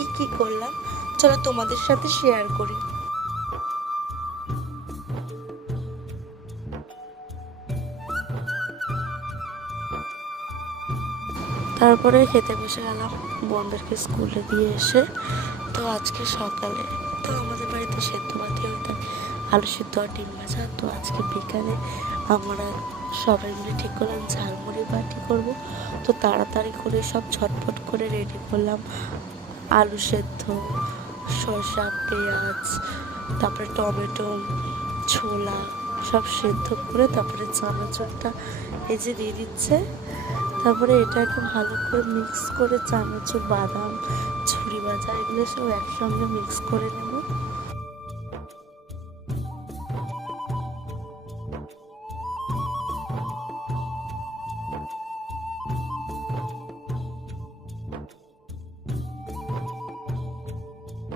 কি কি করলাম চলো তোমাদের সাথে শেয়ার করি। তারপরে খেতে বসে গেলাম বোনদেরকে স্কুলে দিয়ে এসে। তো আজকে সকালে তো আমাদের বাড়িতে সেদ্ধ ভাতই হয়ে থাকে, আলু সেদ্ধ আর ডিম ভাজা। তো আজকে বিকালে আমরা সবাই মিলে ঠিক করলাম ঝালমুড়ি পার্টি করব। তো তাড়াতাড়ি করে সব ঝটপট করে রেডি করলাম, আলু সেদ্ধ, শসা, পেঁয়াজ, তারপরে টমেটো, ছোলা সব সেদ্ধ করে তারপরে চানাচুরটা এই যে দিয়ে দিচ্ছে। তারপরে এটাকে ভালো করে মিক্স করে চানাচুর, বাদাম, ঝুরি ভাজা এগুলো সব একসঙ্গে মিক্স করে নেব।